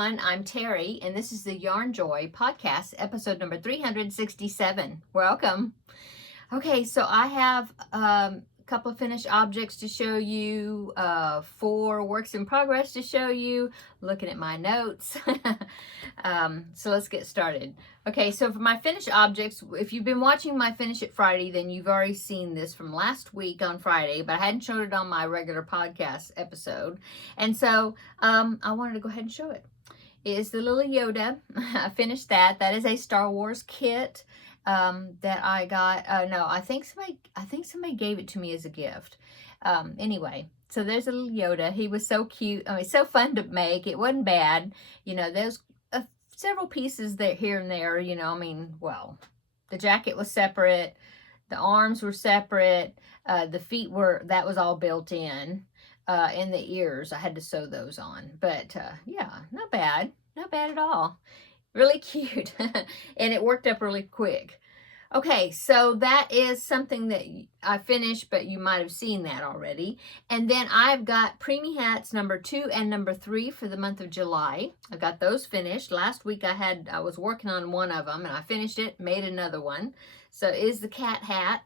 everyone. I'm Terry, and this is the Yarnjoy podcast, episode number 367. Welcome. Okay, so I have a couple of finished objects to show you, 4 works in progress to show you, looking at my notes. So let's get started. Okay, so for my finished objects, if you've been watching my Finish It Friday, then you've already seen this from last week on Friday, but I hadn't shown it on my regular podcast episode. And so I wanted to go ahead and show it. It is the little Yoda. I finished that. That is a Star Wars kit that I got. No, I think somebody gave it to me as a gift. Anyway, so there's a little Yoda. He was so cute. I mean, so fun to make. It wasn't bad. You know, there's several pieces there here and there. You know, I mean, well, the jacket was separate. The arms were separate. The feet that was all built in. And the ears, I had to sew those on. But yeah, not bad. Not bad at all. Really cute. And it worked up really quick. Okay, so that is something that I finished, but you might have seen that already. And then I've got preemie hats number 2 and number 3 for the month of July. I got those finished. Last week I was working on one of them and I finished it, made another one. So it is the cat hat.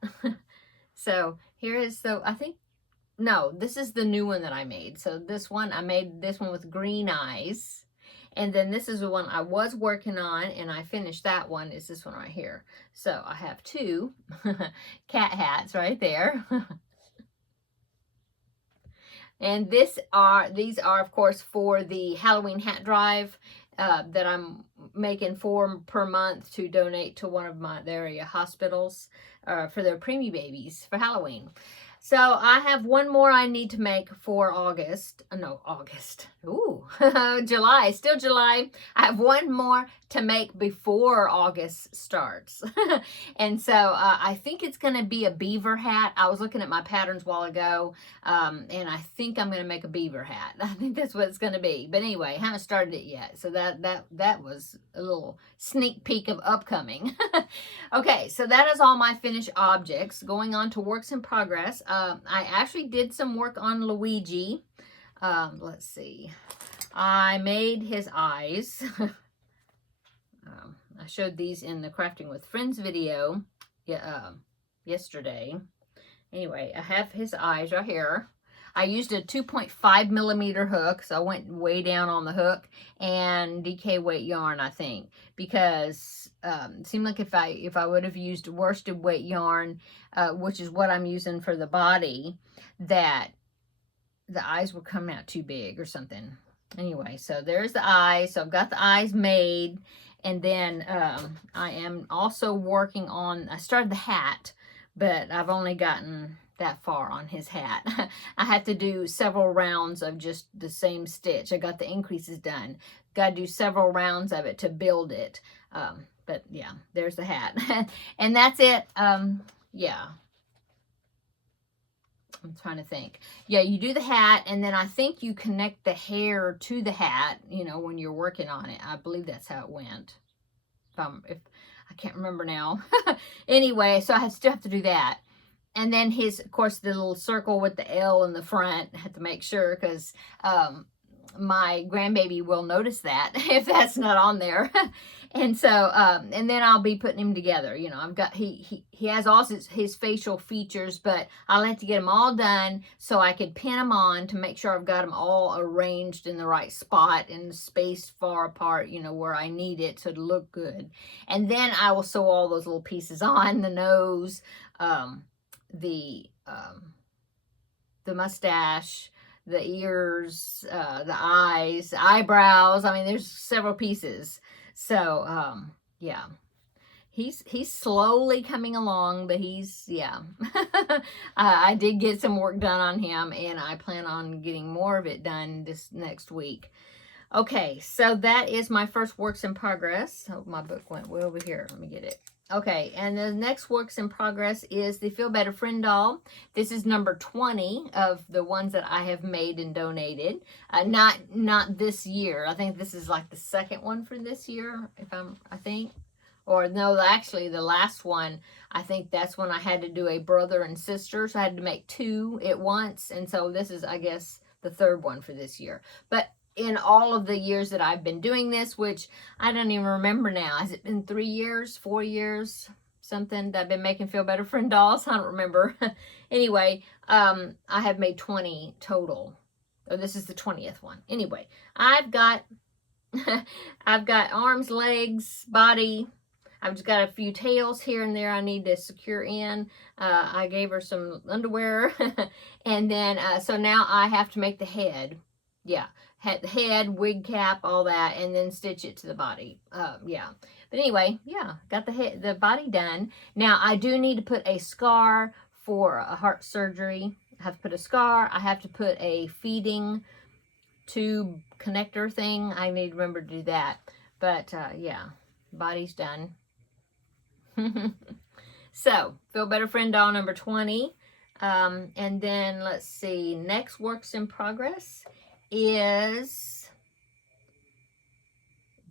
So here is no, this is the new one that I made. So I made this one with green eyes. And then this is the one I was working on, and I finished that one, is this one right here. So I have 2 cat hats right there. And these are, of course, for the Halloween hat drive that I'm making 4 per month to donate to one of the area hospitals for their preemie babies for Halloween. So I have one more I need to make for August. Ooh, July, still July. I have one more to make before August starts. And so I think it's going to be a beaver hat. I was looking at my patterns a while ago, and I think I'm going to make a beaver hat. I think that's what it's going to be. But anyway, I haven't started it yet. So that was a little sneak peek of upcoming. Okay, so that is all my finished objects. Going on to works in progress. I actually did some work on Luigi. Let's see. I made his eyes. I showed these in the Crafting with Friends video yesterday. Anyway, I have his eyes right here. I used a 2.5 millimeter hook, so I went way down on the hook, and DK weight yarn, I think, because it seemed like if I would have used worsted weight yarn, which is what I'm using for the body, that the eyes were coming out too big or something. Anyway, so there's the eyes. So I've got the eyes made, and then I am also working on, I started the hat, but I've only gotten that far on his hat. I had to do several rounds of just the same stitch. I got the increases done. Got to do several rounds of it to build it. But yeah, there's the hat. And that's it. Yeah. I'm trying to think. Yeah, you do the hat, and then I think you connect the hair to the hat, you know, when you're working on it. I believe that's how it went. If I can't remember now. Anyway, so I still have to do that. And then of course, the little circle with the L in the front, I have to make sure, because my grandbaby will notice that if that's not on there. And so, and then I'll be putting him together. You know, he has all his facial features, but I'll have to get them all done so I could pin them on to make sure I've got them all arranged in the right spot and spaced far apart, you know, where I need it to look good. And then I will sew all those little pieces on, the nose, the mustache, the ears, the eyes, the eyebrows. I mean, there's several pieces. So, yeah, he's slowly coming along, but yeah. I did get some work done on him, and I plan on getting more of it done this next week. Okay, so that is my first works in progress. Oh, my book went way over here. Let me get it. Okay, and the next works in progress is the Feel Better Friend doll. This is number 20 of the ones that I have made and donated. Not this year. I think this is like the second one for this year, I think. Or no, actually the last one, I think that's when I had to do a brother and sister. So I had to make 2 at once. And so this is, I guess, the 3rd one for this year. But in all of the years that I've been doing this, which I don't even remember now. Has it been 3 years, 4 years, something that I've been making Feel Better Friend dolls? I don't remember. Anyway, I have made 20 total. Oh, this is the 20th one. Anyway, I've got I've got arms, legs, body. I've just got a few tails here and there I need to secure in. I gave her some underwear. And then, so now I have to make the head. Yeah, head, wig cap, all that, and then stitch it to the body. Yeah. But anyway, yeah, got the body done. Now, I do need to put a scar for a heart surgery. I have to put a scar. I have to put a feeding tube connector thing. I need to remember to do that. But yeah, body's done. So, Feel Better Friend doll number 20. And then let's see, next works in progress is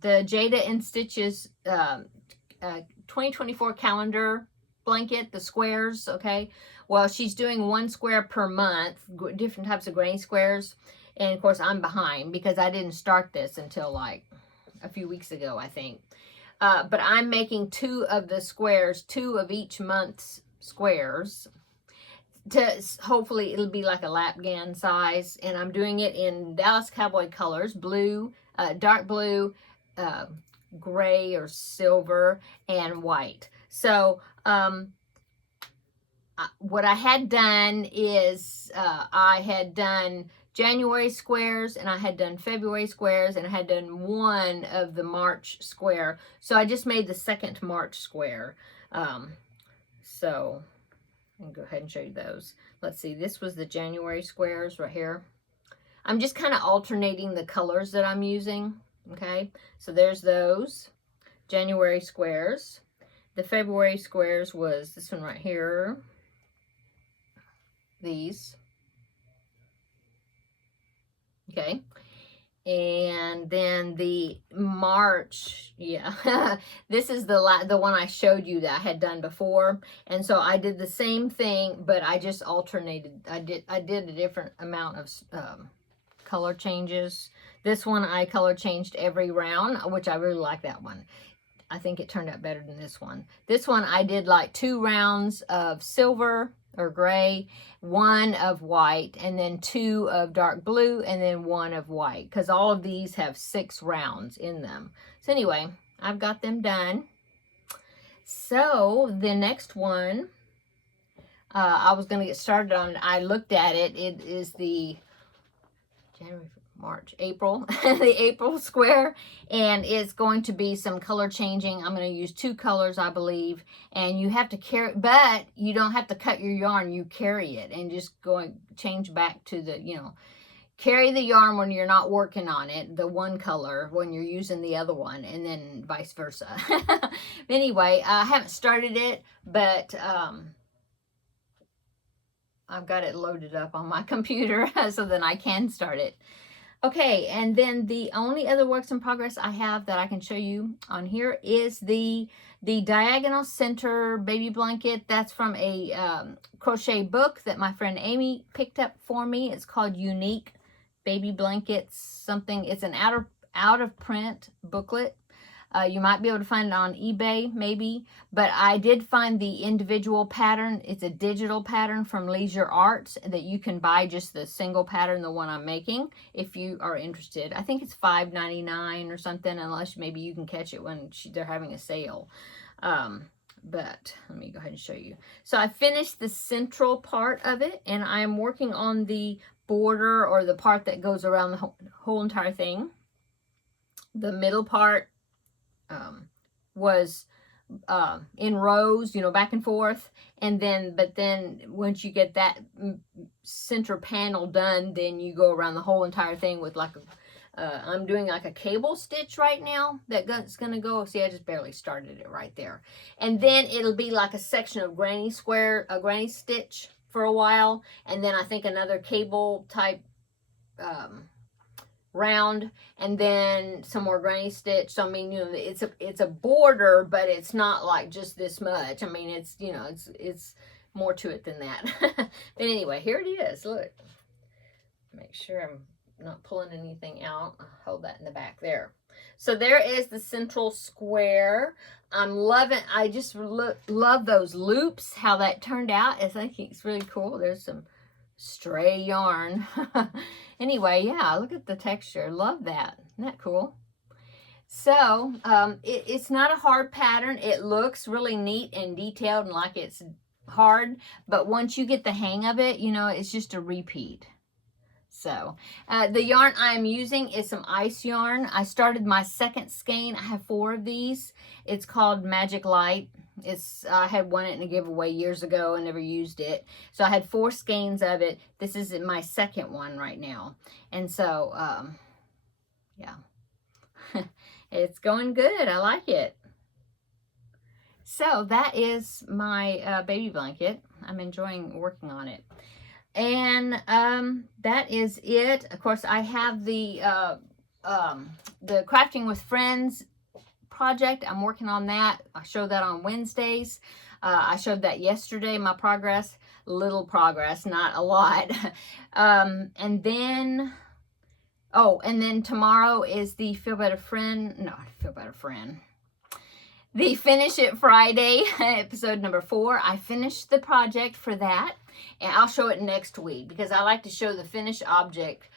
the Jada and Stitches 2024 calendar blanket, the squares, okay? Well, she's doing 1 square per month, different types of granny squares. And of course, I'm behind because I didn't start this until like a few weeks ago, I think. But I'm making 2 of the squares, 2 of each month's squares. To hopefully it'll be like a lap gown size, and I'm doing it in Dallas Cowboy colors: blue, dark blue, gray or silver, and white. So what I had done is I had done January squares, and I had done February squares, and I had done 1 of the March square. So I just made the 2nd March square. So I'll go ahead and show you those. Let's see, this was the January squares right here. I'm just kind of alternating the colors that I'm using, okay? So there's those January squares. The February squares was this one right here. These. Okay. And then the March, yeah, this is the one I showed you that I had done before. And so I did the same thing, but I just alternated. I did a different amount of color changes. This one I color changed every round, which I really like that one. I think it turned out better than this one. This one I did like 2 rounds of silver or gray, 1 of white, and then 2 of dark blue, and then 1 of white, because all of these have 6 rounds in them. So anyway, I've got them done. So the next one, I was going to get started on. I looked at it. It is the January, March, April, the April square, and it's going to be some color changing. I'm going to use 2 colors, I believe, and you have to carry, but you don't have to cut your yarn. You carry it and just go and change back to the, carry the yarn when you're not working on it, the one color, when you're using the other one, and then vice versa. Anyway, I haven't started it, but I've got it loaded up on my computer so then I can start it. Okay, and then the only other works in progress I have that I can show you on here is the diagonal center baby blanket. That's from a crochet book that my friend Amy picked up for me. It's called Unique Baby Blankets something. It's an out of print booklet. You might be able to find it on eBay, maybe. But I did find the individual pattern. It's a digital pattern from Leisure Arts that you can buy just the single pattern, the one I'm making, if you are interested. I think it's $5.99 or something, unless maybe you can catch it when they're having a sale. But let me go ahead and show you. So I finished the central part of it, and I'm working on the border, or the part that goes around the whole entire thing. The middle part was in rows, back and forth, and then, but then once you get that center panel done, then you go around the whole entire thing with like I'm doing like a cable stitch right now that's gonna go. See, I just barely started it right there, and then it'll be like a section of granny stitch for a while, and then I think another cable type round, and then some more granny stitch. So I mean, it's a border, but it's not like just this much. I mean, it's it's more to it than that. But anyway, here it is. Look, make sure I'm not pulling anything out. I'll hold that in the back there. So there is the central square. I'm loving, I just love those loops, how that turned out. I think it's really cool. There's some stray yarn. Anyway, yeah, look at the texture. Love that. Isn't that cool? So it's not a hard pattern. It looks really neat and detailed and like it's hard, but once you get the hang of it, you know, it's just a repeat. So the yarn I'm using is some ice yarn. I started my second skein. I have 4 of these. It's called Magic Light. I had won it in a giveaway years ago and never used it. So I had 4 skeins of it. This is my second one right now. And so, yeah, it's going good. I like it. So that is my baby blanket. I'm enjoying working on it. And that is it. Of course, I have the Crafting with Friends project. I'm working on that. I show that on Wednesdays. I showed that yesterday, my progress. Little progress, not a lot. And then tomorrow is the Feel Better Friend. No, Feel Better Friend. The Finish It Friday, episode number 4. I finished the project for that, and I'll show it next week because I like to show the finished object.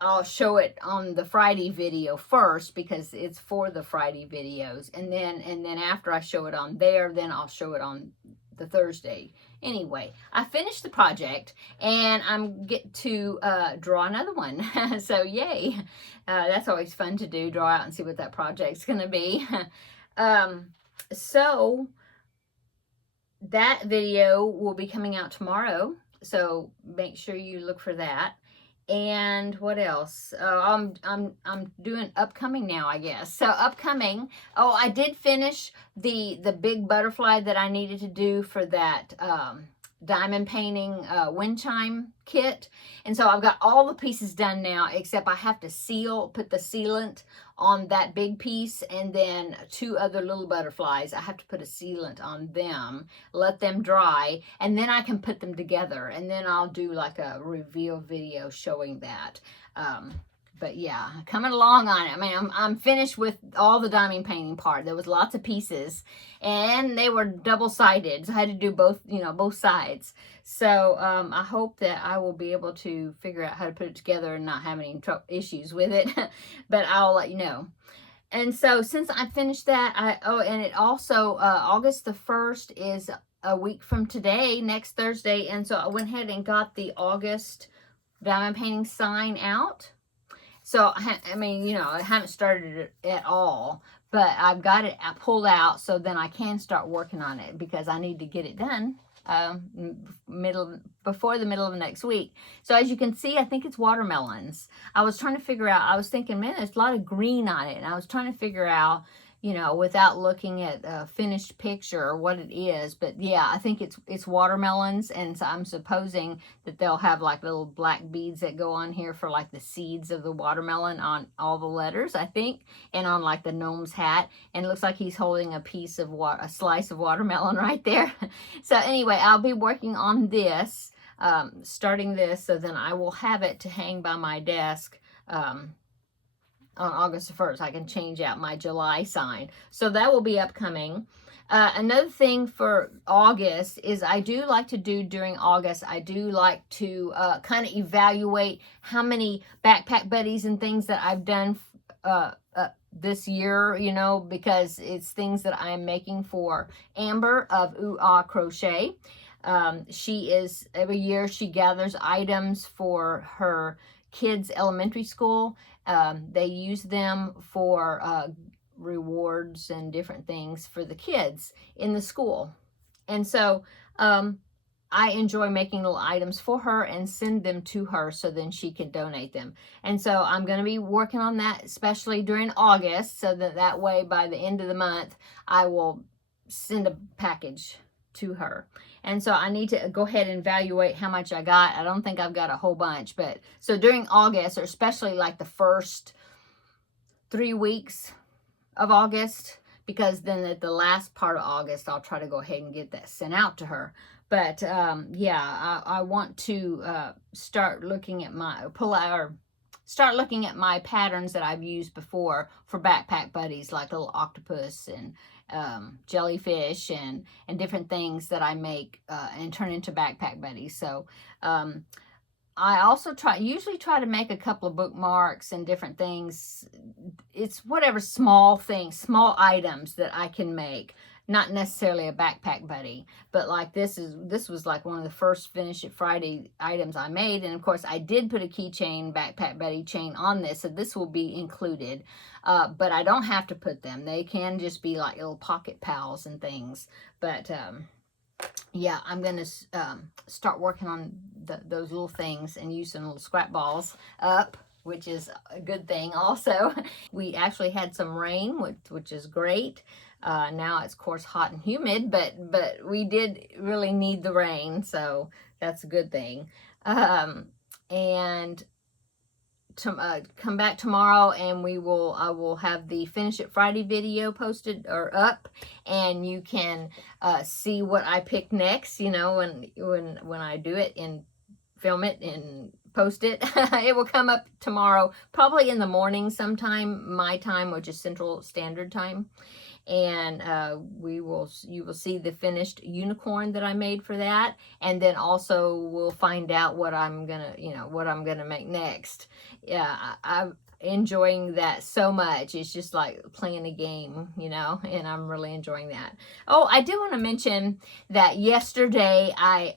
I'll show it on the Friday video first because it's for the Friday videos, and then after I show it on there, then I'll show it on the Thursday. Anyway, I finished the project, and I'm get to draw another one. So yay! That's always fun to do. Draw out and see what that project's gonna be. So that video will be coming out tomorrow, so make sure you look for that. And what else? I'm doing upcoming now, I guess. So upcoming, I did finish the big butterfly that I needed to do for that diamond painting wind chime kit. And so I've got all the pieces done now, except I have to put the sealant on that big piece, and then 2 other little butterflies. I have to put a sealant on them, let them dry, and then I can put them together, and then I'll do like a reveal video showing that. But yeah, coming along on it. I mean, I'm finished with all the diamond painting part. There was lots of pieces, and they were double-sided, so I had to do both, both sides. So I hope that I will be able to figure out how to put it together and not have any issues with it. But I'll let you know. And so since I finished that, and it also, August the 1st is a week from today, next Thursday. And so I went ahead and got the August diamond painting sign out. So, I mean, I haven't started it at all, but I've got it pulled out so then I can start working on it because I need to get it done before the middle of next week. So as you can see, I think it's watermelons. I was trying to figure out, I was thinking, man, there's a lot of green on it. And I was trying to figure out, without looking at a finished picture or what it is. But yeah, I think it's watermelons. And so I'm supposing that they'll have like little black beads that go on here for like the seeds of the watermelon on all the letters, I think. And on like the gnome's hat. And it looks like he's holding a piece of a slice of watermelon right there. So anyway, I'll be working on this, starting this. So then I will have it to hang by my desk, on August 1st. I can change out my July sign. So that will be upcoming. Another thing for August is I do like to do during August, I do like to kind of evaluate how many backpack buddies and things that I've done this year, because it's things that I'm making for Amber of Ooh Ah Crochet. Every year she gathers items for her kids' elementary school. They use them for rewards and different things for the kids in the school. And so I enjoy making little items for her and send them to her so then she can donate them. And so I'm going to be working on that, especially during August, so that way by the end of the month, I will send a package to her. And so I need to go ahead and evaluate how much I got. I don't think I've got a whole bunch, but so during August, or especially like the first 3 weeks of August, because then at the last part of August, I'll try to go ahead and get that sent out to her. But yeah, I want to start looking at start looking at my patterns that I've used before for backpack buddies, like little octopus and jellyfish and different things that I make and turn into backpack buddies. So I also usually try to make a couple of bookmarks and different things. It's whatever small things, small items that I can make. Not necessarily a backpack buddy, but like this was like one of the first Finish It Friday items I made. And of course I did put a keychain, backpack buddy chain on this, so this will be included. But I don't have to put them. They can just be like little pocket pals and things. But yeah, I'm going to start working on those little things and use some little scrap balls up, which is a good thing also. We actually had some rain, which is great. Now it's, of course, hot and humid, but we did really need the rain, so that's a good thing. And to come back tomorrow, and I will have the Finish It Friday video posted or up, and you can see what I pick next. You know, when I do it and film it and post it. It will come up tomorrow, probably in the morning sometime, my time, which is Central Standard Time. And you will see the finished unicorn that I made for that, and then also we'll find out what I'm gonna make next. Yeah, I'm enjoying that so much. It's just like playing a game, you know, and I'm really enjoying that. Oh, I do want to mention that yesterday I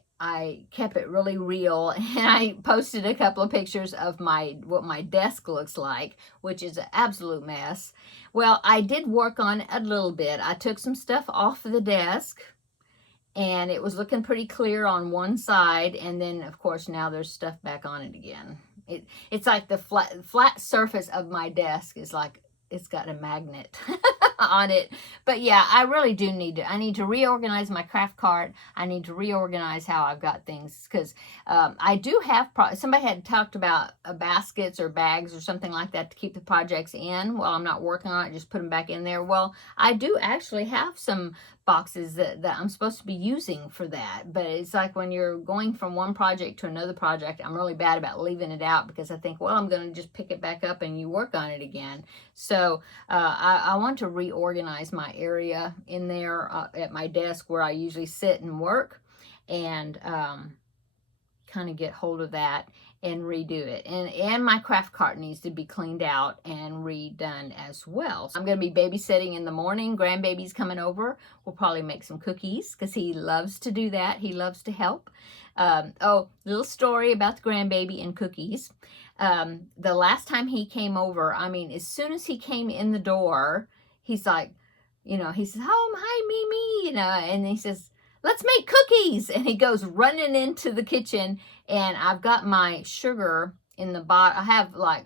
kept it really real, and I posted a couple of pictures of what my desk looks like, which is an absolute mess. Well, I did work on it a little bit. I took some stuff off the desk, and it was looking pretty clear on one side, and then, of course, now there's stuff back on it again. It's like the flat surface of my desk is like it's got a magnet on it. But yeah, I really do I need to reorganize my craft cart. I need to reorganize how I've got things, because I do have, somebody had talked about baskets or bags or something like that to keep the projects in while I'm not working on it, just put them back in there. Well, I do actually have some boxes that I'm supposed to be using for that, but it's like when you're going from one project to another project, I'm really bad about leaving it out, because I think, well, I'm going to just pick it back up and you work on it again. So I want to reorganize my area in there at my desk where I usually sit and work, and kind of get hold of that and redo it. And my craft cart needs to be cleaned out and redone as well. So I'm going to be babysitting in the morning. Grandbaby's coming over. We'll probably make some cookies, because he loves to do that. He loves to help. Little story about the grandbaby and cookies. The last time he came over, I mean, as soon as he came in the door, he's like, you know, he says, "Oh, hi, Mimi," you know, and he says, "Let's make cookies." And he goes running into the kitchen, and I've got my sugar in the bottom. I have like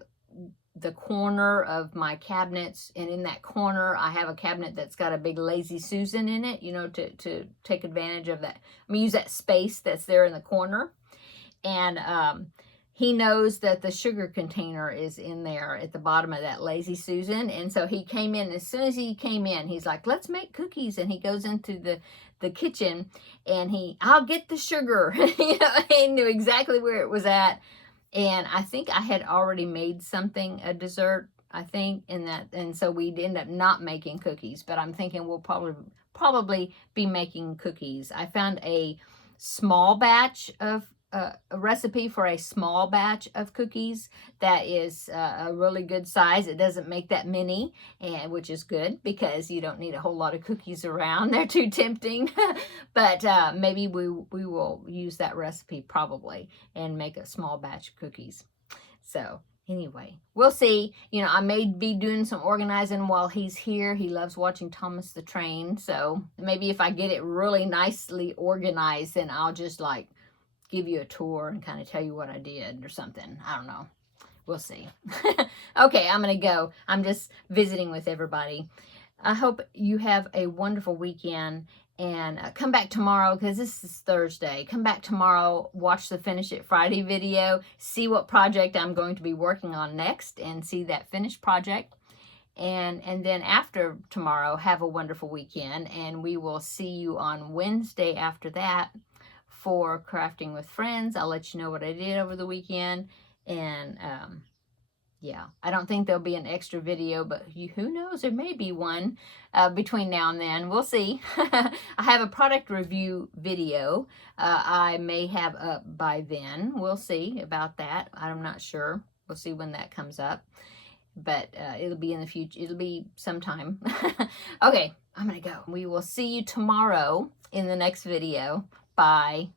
the corner of my cabinets, and in that corner I have a cabinet that's got a big Lazy Susan in it, you know, to take advantage of that. I'm gonna use that space that's there in the corner. And he knows that the sugar container is in there at the bottom of that Lazy Susan. And so he came in, as soon as he came in, he's like, "Let's make cookies." And he goes into the kitchen, and "I'll get the sugar." You know, he knew exactly where it was at. And I think I had already made something, a dessert, I think, in that. And so we'd end up not making cookies, but I'm thinking we'll probably be making cookies. I found a small batch of a recipe for a small batch of cookies that is a really good size. It doesn't make that many, and which is good, because you don't need a whole lot of cookies around. They're too tempting. But maybe we will use that recipe probably and make a small batch of cookies. So anyway, we'll see. You know, I may be doing some organizing while he's here. He loves watching Thomas the Train. So maybe if I get it really nicely organized, then I'll just like give you a tour and kind of tell you what I did or something. I don't know. We'll see. Okay, I'm going to go. I'm just visiting with everybody. I hope you have a wonderful weekend, and come back tomorrow, because this is Thursday. Come back tomorrow, watch the Finish It Friday video, see what project I'm going to be working on next, and see that finished project. And then after tomorrow, have a wonderful weekend, and we will see you on Wednesday after that for Crafting with Friends. I'll let you know what I did over the weekend, and Yeah, I don't think there'll be an extra video, but who knows? There may be one between now and then. We'll see. I have a product review video I may have up by then. We'll see about that. I'm not sure. We'll see when that comes up. But it'll be in the future. It'll be sometime. Okay, I'm going to go. We will see you tomorrow in the next video. Bye.